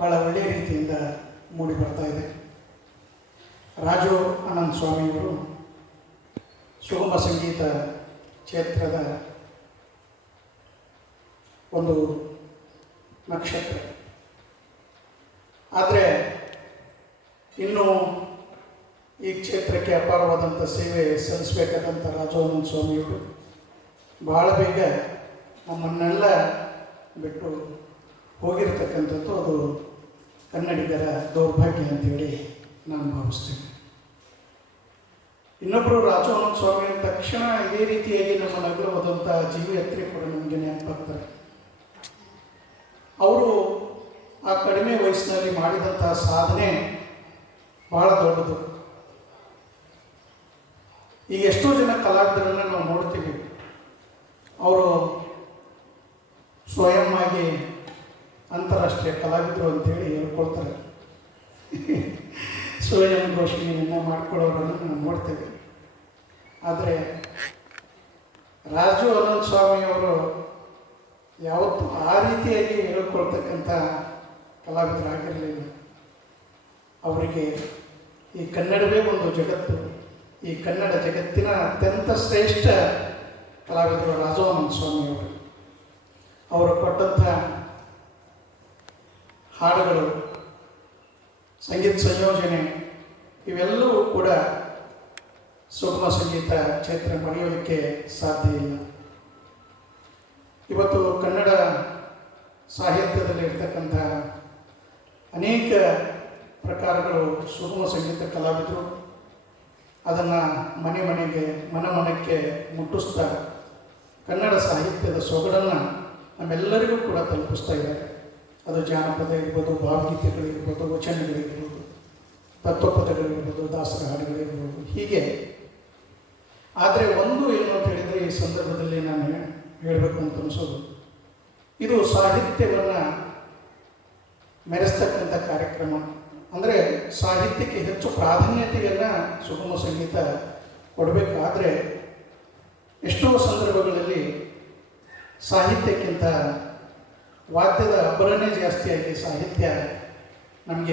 ಭಾಳ ಒಳ್ಳೆಯ ರೀತಿಯಿಂದ ಮೂಡಿ ಬರ್ತಾ ಇದೆ. ರಾಜು ಅನಂತ ಸ್ವಾಮಿಯವರು ಸುಗಮ ಸಂಗೀತ ಕ್ಷೇತ್ರದ ಒಂದು ನಕ್ಷತ್ರ. ಆದರೆ ಇನ್ನು ಈ ಕ್ಷೇತ್ರಕ್ಕೆ ಅಪಾರವಾದಂಥ ಸೇವೆ ಸಲ್ಲಿಸಬೇಕಾದಂಥ ರಾಜು ಅನಂತ ಸ್ವಾಮಿಯವರು ಭಾಳ ಬೇಗ ನಮ್ಮನ್ನೆಲ್ಲ ಬಿಟ್ಟು ಹೋಗಿರ್ತಕ್ಕಂಥದ್ದು ಅದು ಕನ್ನಡಿಗರ ದೌರ್ಭಾಗ್ಯ ಅಂತೇಳಿ ನಾನು ಭಾವಿಸ್ತೇನೆ. ಇನ್ನೊಬ್ಬರು ರಾಜು ಅನಂತ ಸ್ವಾಮಿ ಅಂದ ತಕ್ಷಣ ಇದೇ ರೀತಿಯಾಗಿ ನಮ್ಮ ನಗರವಾದಂಥ ಜೀವಿ ಯಾತ್ರೆ ಕೂಡ ನಮಗೆ ನೆನಪಾಗ್ತಾರೆ. ಅವರು ಆ ಕಡಿಮೆ ವಯಸ್ಸಿನಲ್ಲಿ ಮಾಡಿದಂಥ ಸಾಧನೆ ಬಹಳ ದೊಡ್ಡದು. ಈಗ ಎಷ್ಟೋ ಜನ ಕಲಾವಿದರನ್ನು ನಾವು ನೋಡ್ತೀವಿ, ಅವರು ಸ್ವಯಂ ಆಗಿ ಅಂತಾರಾಷ್ಟ್ರೀಯ ಕಲಾವಿದರು ಅಂತೇಳಿ ಹೇಳ್ಕೊಳ್ತಾರೆ. ಸ್ವಯಂ ಘೋಷಣೆಯನ್ನು ಮಾಡ್ಕೊಳ್ಳೋರನ್ನು ನಾವು ನೋಡ್ತೇವೆ. ಆದರೆ ರಾಜು ಅನಂತ ಸ್ವಾಮಿಯವರು ಯಾವತ್ತೂ ಆ ರೀತಿಯಾಗಿ ಹೇಳ್ಕೊಳ್ತಕ್ಕಂಥ ಕಲಾವಿದರಾಗಿರಲಿಲ್ಲ. ಅವರಿಗೆ ಈ ಕನ್ನಡವೇ ಒಂದು ಜಗತ್ತು, ಈ ಕನ್ನಡ ಜಗತ್ತಿನ ಅತ್ಯಂತ ಶ್ರೇಷ್ಠ ಕಲಾವಿದರು ರಾಜು ಅನಂತ ಸ್ವಾಮಿಯವರು. ಅವರು ಕೊಟ್ಟಂಥ ಹಾಡುಗಳು, ಸಂಗೀತ ಸಂಯೋಜನೆ ಇವೆಲ್ಲವೂ ಕೂಡ ಸುಗಮ ಸಂಗೀತ ಕ್ಷೇತ್ರ ಮರೆಯೋದಕ್ಕೆ ಸಾಧ್ಯ ಇಲ್ಲ. ಇವತ್ತು ಕನ್ನಡ ಸಾಹಿತ್ಯದಲ್ಲಿ ಇರ್ತಕ್ಕಂಥ ಅನೇಕ ಪ್ರಕಾರಗಳು ಸುಗಮ ಸಂಗೀತ ಕಲಾವಿದರು ಅದನ್ನು ಮನೆ ಮನೆಗೆ ಮನಕ್ಕೆ ಮುಟ್ಟಿಸ್ತಾ ಕನ್ನಡ ಸಾಹಿತ್ಯದ ಸೊಗಡನ್ನು ನಮ್ಮೆಲ್ಲರಿಗೂ ಕೂಡ ತಲುಪಿಸ್ತಾ ಇದ್ದಾರೆ. ಅದು ಜಾನಪದ ಇರ್ಬೋದು, ಭಾವಗೀತೆಗಳಿರ್ಬೋದು, ವಚನಗಳಿರ್ಬೋದು, ತತ್ವಪದಗಳಿರ್ಬೋದು, ದಾಸರ ಹಾಡುಗಳಿರ್ಬೋದು, ಹೀಗೆ. ಆದರೆ ಒಂದು ಏನು ಅಂತ ಹೇಳಿದರೆ ಈ ಸಂದರ್ಭದಲ್ಲಿ ನಾನು ಹೇಳಬೇಕು ಅಂತ ಅನಿಸೋದು, ಇದು ಸಾಹಿತ್ಯವನ್ನು ಮೆರೆಸ್ತಕ್ಕಂಥ ಕಾರ್ಯಕ್ರಮ. ಅಂದರೆ ಸಾಹಿತ್ಯಕ್ಕೆ ಹೆಚ್ಚು ಪ್ರಾಧಾನ್ಯತೆಯನ್ನು ಸುಗಮ ಸಂಗೀತ ಕೊಡಬೇಕಾದ್ರೆ ಎಷ್ಟೋ ಸಂದರ್ಭಗಳಲ್ಲಿ ಸಾಹಿತ್ಯಕ್ಕಿಂತ ವಾದ್ಯದ ಅಬ್ಬರನೇ ಜಾಸ್ತಿಯಾಗಿ ಸಾಹಿತ್ಯ ನಮಗೆ